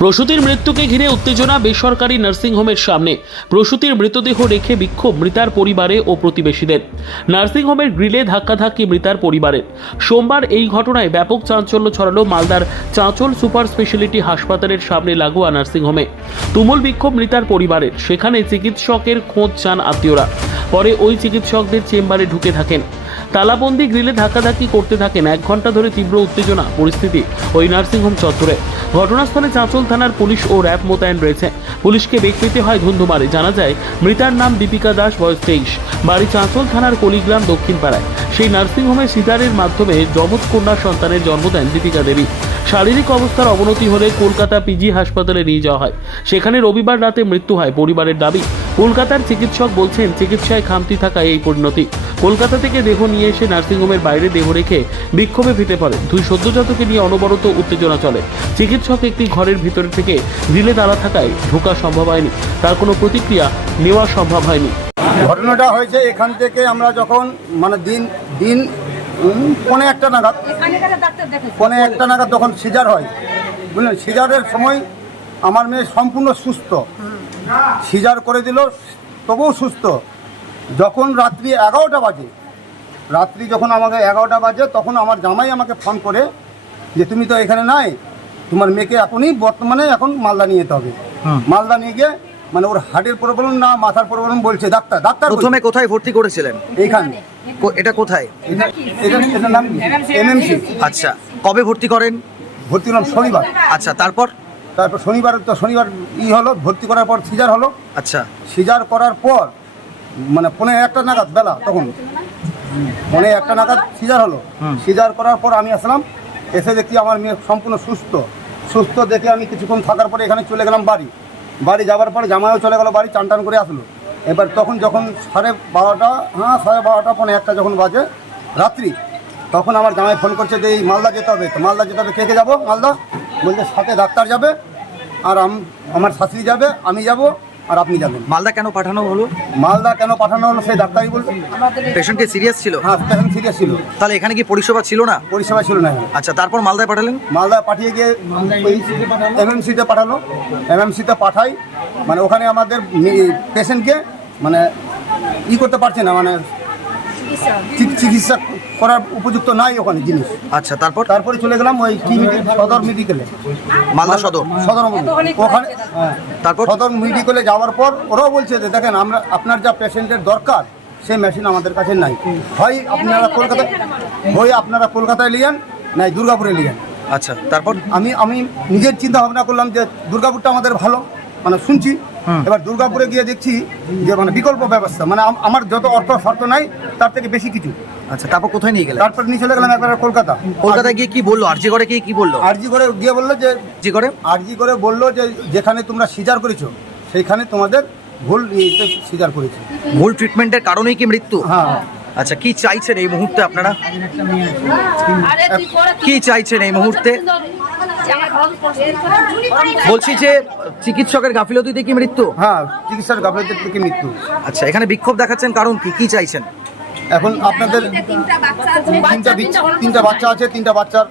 প্রসূতির মৃত্যুকে ঘিরে উত্তেজনা বেসরকারি নার্সিংহোমের সামনে। প্রসূতির মৃতদেহ রেখে বিক্ষোভ মৃতার পরিবারে ও প্রতিবেশীদের। নার্সিংহোমের গ্রিলে ধাক্কাধাক্কি মৃতার পরিবারের। সোমবার এই ঘটনায় ব্যাপক চাঞ্চল্য ছড়ালো মালদার চাঁচল সুপার স্পেশালিটি হাসপাতালের সামনে লাগোয়া নার্সিংহোমে। তুমুল বিক্ষোভ মৃতার পরিবারের। সেখানে চিকিৎসকের খোঁজ চান আত্মীয়রা। পরে ওই চিকিৎসকদের চেম্বারে ঢুকে থাকেন। তালাবন্দি গ্রিলে ধাক্কাধাক্কি করতে থাকেন। 1 ঘন্টা ধরে তীব্র উত্তেজনা পরিস্থিতি ওই নার্সিংহোম চত্বরে। ঘটনাস্থলে চাঁচল থানার পুলিশ ও র্যাব মোতায়েন রয়েছে। পুলিশকে বেগ পেতে হয় ধুন্ধুমারে। জানা যায় মৃতার নাম দীপিকা দাস, বয়স 23, বাড়ি চাঁচল থানার কলিগ্রাম দক্ষিণ পাড়ায়। সেই নার্সিংহোমে সিজারের মাধ্যমে যমজ কন্যা সন্তানের জন্ম দেন দীপিকা দেবী। শারীরিক অবস্থার অবনতি হলে কলকাতা পিজি হাসপাতালে নিয়ে যাওয়া হয়। সেখানে রবিবার রাতে মৃত্যু হয়। পরিবারের দাবি, কলকাতার চিকিৎসক বলছেন চিকিৎসায় খামতি থাকায় এই পরিণতি। কলকাতা থেকে দেহ নিয়ে এসে নার্সিংহোমের বাইরে দেহ রেখে বিক্ষোভে ফেটে পড়ে। দুই সদ্যজাতকে নিয়ে অনবরত উত্তেজনা চলে। চিকিৎসক একটি ঘরের ভিতর থেকে গ্রিলে তালা থাকায় ঢোকা সম্ভব হয়নি। তার কোনো প্রতিক্রিয়া নেওয়া সম্ভব হয়নি। ঘটনাটা হয়েছে এখান থেকে আমরা যখন দিন পৌনে একটা নাগাদ তখন সিজার হয়, বুঝলেন। সিজারের সময় আমার মেয়ে সম্পূর্ণ সুস্থ, সিজার করে দিল, তবুও সুস্থ। যখন রাত্রি 11টা বাজে, যখন আমাকে 11টা বাজে, তখন আমার জামাই আমাকে ফোন করে যে তুমি তো এখানে নাই, তোমার মেয়েকে এখনই বর্তমানে এখন মালদা নিয়ে যেতে হবে। মালদা নিয়ে গিয়ে মানে ওর হার্টের প্রবলেম না মাথার প্রবলেম বলছে ডাক্তার। প্রথমে কোথায় ভর্তি করেছিলেন? এইখানে। এটা কোথায়? এটার নাম এমএমসি। আচ্ছা, কবে ভর্তি করেন? ভর্তি হলাম শনিবার। আচ্ছা, তারপর শনিবার হলো, ভর্তি করার পর সিজার হলো। আচ্ছা, সিজার করার পর মানে পৌনে একটা নাগাদ বেলা, তখন পৌনে একটা নাগাদ সিজার হলো। সিজার করার পর আমি আসলাম, এসে দেখি আমার মেয়ে সম্পূর্ণ সুস্থ দেখে আমি কিছুক্ষণ থাকার পরে এখানে চলে গেলাম বাড়ি যাওয়ার পরে জামাইও চলে গেল বাড়ি, চান করে আসলো। এবার তখন যখন 12:30 পৌনে একটা যখন বাজে রাত্রি, তখন আমার জামাই ফোন করছে যে এই মালদা যেতে হবে। তো মালদা যেতে হবে, কে যাবো মালদা? বলছে সাথে ডাক্তার যাবে, আর আমার শাশুড়ি যাবে, আমি যাব, আর আপনি যাবেন। মালদা কেন পাঠানো হলো? সেই ডাক্তারই বলবে। পেশেন্ট কি সিরিয়াস ছিল? হ্যাঁ, পেশেন্ট সিরিয়াস ছিল। তাহলে এখানে কি পরিষেবা ছিল না? পরিষেবা ছিল না। আচ্ছা, তারপর মালদায় পাঠালেন? মালদায় পাঠিয়ে গিয়ে এমএমসিতে পাঠালো। এমএমসিতে পাঠাই, মানে ওখানে আমাদের পেশেন্টকে মানে করতে পারছে না, মানে চিকিৎসা করার উপযুক্ত নাই ওখানে জিনিস। আচ্ছা, তারপরে চলে গেলাম ওই সদর মেডিকেলে, মালদা সদর ওখানে। তারপর সদর মেডিকেলে যাওয়ার পর ওরাও বলছে যে দেখেন আপনার যা পেশেন্টের দরকার সেই মেশিন আমাদের কাছে নাই, হয় আপনারা কলকাতায় নিয়েন, নাই দুর্গাপুরে নিয়েন। আচ্ছা, তারপর আমি নিজের চিন্তা ভাবনা করলাম যে দুর্গাপুরটা আমাদের ভালো, মানে শুনছি। এবার দুর্গাপুরে গিয়ে দেখছি যে মানে বিকল্প ব্যবস্থা, মানে আমার যত অর্থ শর্ত নাই তার থেকে বেশি কিছু। আচ্ছা, তারপর কোথায় নিয়ে গেলেন? তারপর নিয়ে চলে গেলাম একবার কলকাতায় গিয়ে কি বললো? আরজি করে কি বললো? আরজি করে গিয়ে বললো যে যেখানে তোমরা সিজার করেছো সেইখানে তোমাদের ভুল সিজার করেছে। ভুল ট্রিটমেন্টের কারণেই কি মৃত্যু? হ্যাঁ। আচ্ছা, কি চাইছেন এই মুহূর্তে আপনারা? কি চাইছেন এই মুহূর্তে? বলছি যে চিকিৎসকের গাফিলতিতে কি মৃত্যু? হ্যাঁ, চিকিৎসার গাফিলতি থেকে মৃত্যু। আচ্ছা, এখানে বিক্ষোভ দেখাচ্ছেন কারণ কি চাইছেন? এখন আপনাদের তিনটা বাচ্চা আছে, 3টা বাচ্চার